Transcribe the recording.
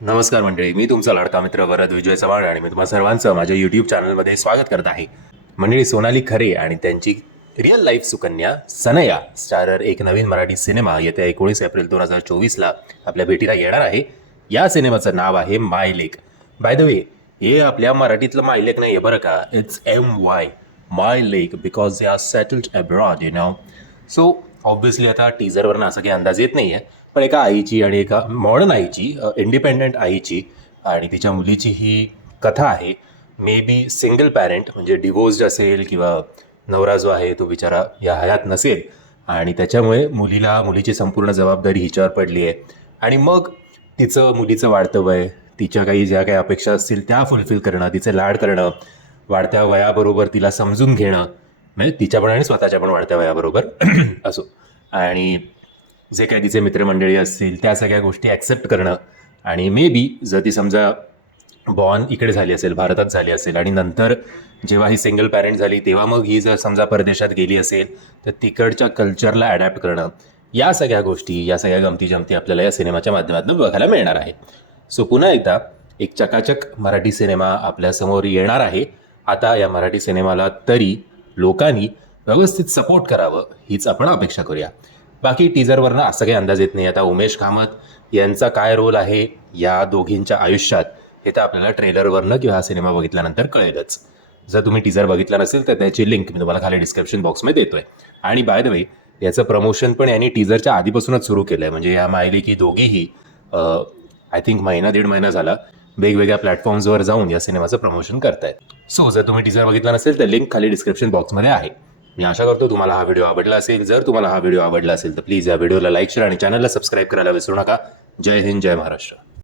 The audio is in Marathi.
नमस्कार मंडळी, मी तुमचा लाडका मित्र वरद विजय चव्हाण आणि मी तुम्हा सर्वांचं माझ्या यूट्यूब चॅनलमध्ये स्वागत करत आहे. मंडळी, सोनाली खरे आणि त्यांची रिअल लाईफ सुकन्या सनया स्टारर एक नवीन मराठी सिनेमा येत्या 19 एप्रिल 2024ला आपल्या भेटीला येणार आहे. या सिनेमाचं नाव आहे माय लेक. बाय द वे, हे आपल्या मराठीतलं माय लेक नाही आहे बरं का, it's MY my lake because they are settled abroad so obviously आता टीजरवरनं असं काही अंदाज येत नाही आहे, पण एका आईची आणि एका मॉडर्न आईची, इंडिपेंडंट आईची आणि तिच्या मुलीची ही कथा आहे. मे बी सिंगल पॅरेंट म्हणजे डिवोर्स्ड असेल किंवा नवरा जो आहे तो बिचारा या हयात नसेल आणि त्याच्यामुळे मुलीची संपूर्ण जबाबदारी हिच्यावर पडली आहे. आणि मग मुलीचं वाढतं वय, तिच्या ज्या काही अपेक्षा असतील त्या फुलफिल करणं, तिचे लाड करणं, वाढत्या वयाबरोबर तिला समजून घेणं, म्हणजे तिच्या पण आणि स्वतःच्या पण वाढत्या वयाबरोबर असो, आणि जे काही तिचे मित्रमंडळी असतील त्या सगळ्या गोष्टी ॲक्सेप्ट करणं. आणि मे बी जर ती समजा बॉर्न इकडे झाली असेल, भारतात झाली असेल, आणि नंतर जेव्हा ही सिंगल पॅरेंट झाली तेव्हा मग ही जर समजा परदेशात गेली असेल तर तिकडच्या कल्चरला अडॅप्ट करणं, या सगळ्या गोष्टी, या सगळ्या गमती जमती आपल्याला या सिनेमाच्या माध्यमातून बघायला मिळणार आहे. सो पुन्हा एकदा एक चकाचक मराठी सिनेमा आपल्यासमोर येणार आहे. आता या मराठी सिनेमाला तरी लोकांनी व्यवस्थित सपोर्ट करावं हीच आपण अपेक्षा करूया. बाकी टीजरवरनं असं काही अंदाज येत नाही. आता उमेश कामत यांचा काय रोल आहे या दोघींच्या आयुष्यात हे तर आपल्याला ट्रेलरवरनं किंवा हा सिनेमा बघितल्यानंतर कळेलच. जर तुम्ही टीजर बघितला नसेल तर त्याची लिंक मी तुम्हाला खाली डिस्क्रिप्शन बॉक्समध्ये देतोय. आणि बाय द वे, याचं प्रमोशन पण यांनी टीजरच्या आधीपासूनच सुरू केलं आहे. म्हणजे या मायले की दोघीही आय थिंक दीड महिना झाला वेगवेगळ्या प्लॅटफॉर्म्सवर जाऊन या सिनेमाचं प्रमोशन करतायत. सो जर तुम्ही टीजर बघितला नसेल तर लिंक खाली डिस्क्रिप्शन बॉक्समध्ये आहे. मी आशा करतो तुम्हाला हा व्हिडिओ आवडला असेल. जर तुम्हाला हा व्हिडिओ आवडला असेल तर प्लीज या व्हिडिओला लाईक, शेअर आणि चॅनलला सबस्क्राईब करायला विसरू नका. जय हिंद, जय महाराष्ट्र.